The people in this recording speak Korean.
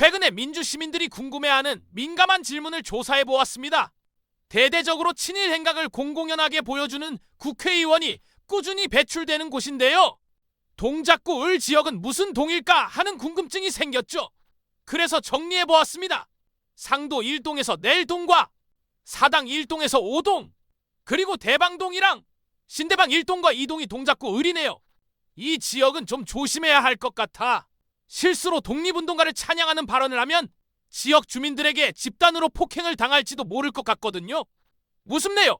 최근에 민주 시민들이 궁금해하는 민감한 질문을 조사해 보았습니다. 대대적으로 친일 행각을 공공연하게 보여주는 국회의원이 꾸준히 배출되는 곳인데요. 동작구 을 지역은 무슨 동일까 하는 궁금증이 생겼죠. 그래서 정리해 보았습니다. 상도 1동에서 넬동과 사당 1동에서 5동 그리고 대방동이랑 신대방 1동과 2동이 동작구 을이네요. 이 지역은 좀 조심해야 할 것 같아. 실수로 독립운동가를 찬양하는 발언을 하면 지역 주민들에게 집단으로 폭행을 당할지도 모를 것 같거든요. 무섭네요.